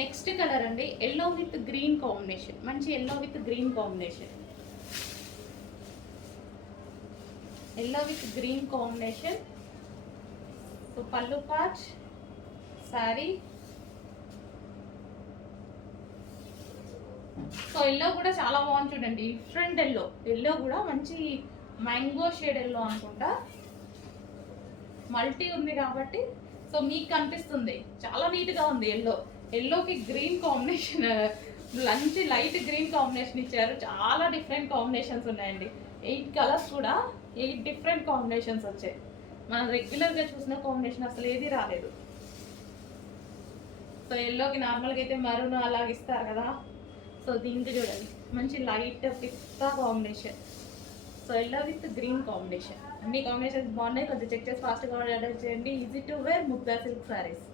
Next colour అండి yellow with green combination, మంచి yellow with green combination, yellow with green combination. So పళ్ళు patch sari. So yellow కూడా చాలా బాగుంది చూడండి, డిఫరెంట్ ఎల్లో. ఎల్లో కూడా మంచి మ్యాంగో షేడ్ ఎల్లో అనుకుంటా, మల్టీ ఉంది కాబట్టి సో మీకు కనిపిస్తుంది. చాలా నీట్గా ఉంది ఎల్లో. ఎల్లోకి గ్రీన్ కాంబినేషన్, మంచి లైట్ గ్రీన్ కాంబినేషన్ ఇచ్చారు. చాలా డిఫరెంట్ కాంబినేషన్స్ ఉన్నాయండి. 8 కలర్స్ కూడా 8 డిఫరెంట్ కాంబినేషన్స్ వచ్చాయి. మనం రెగ్యులర్గా చూసిన కాంబినేషన్ అసలు ఏది రాలేదు. సో ఎల్లోకి నార్మల్గా అయితే మరూన్ అలాగ ఇస్తారు కదా, సో దీనికి చూడండి మంచి లైట్ పిస్తా combination. So yellow with green combination. అన్ని కాంబినేషన్స్ బాగున్నాయి. కొంచెం చెక్ చేసి ఫాస్ట్గా ఆర్డర్ చేయండి. Easy to wear Mugdha silk saris.